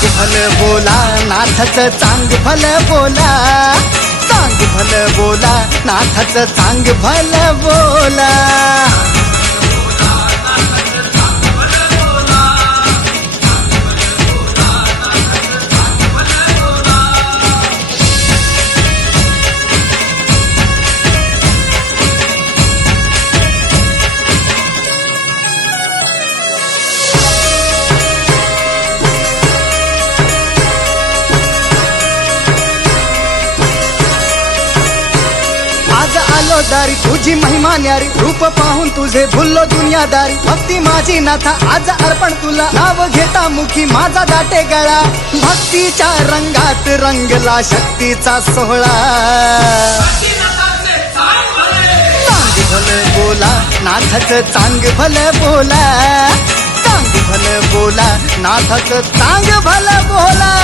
चांग भल बोला नाथच चांग भल बोला. चांग भल बोला नाथच चांग भल बोला. आलो दारी तुझी महिमा न्यारी. रूप पाहून तुझे भुललो दुनियादारी. भक्ती माझी नाथा आज अर्पण तुला. नाव घेता मुखी माझा दाटे गळा. भक्तीच्या रंगात रंगला शक्तीचा सोहळा. भल बोला नाथच चांग भल बोला. चांग भल बोला नाथच चांग भल बोला.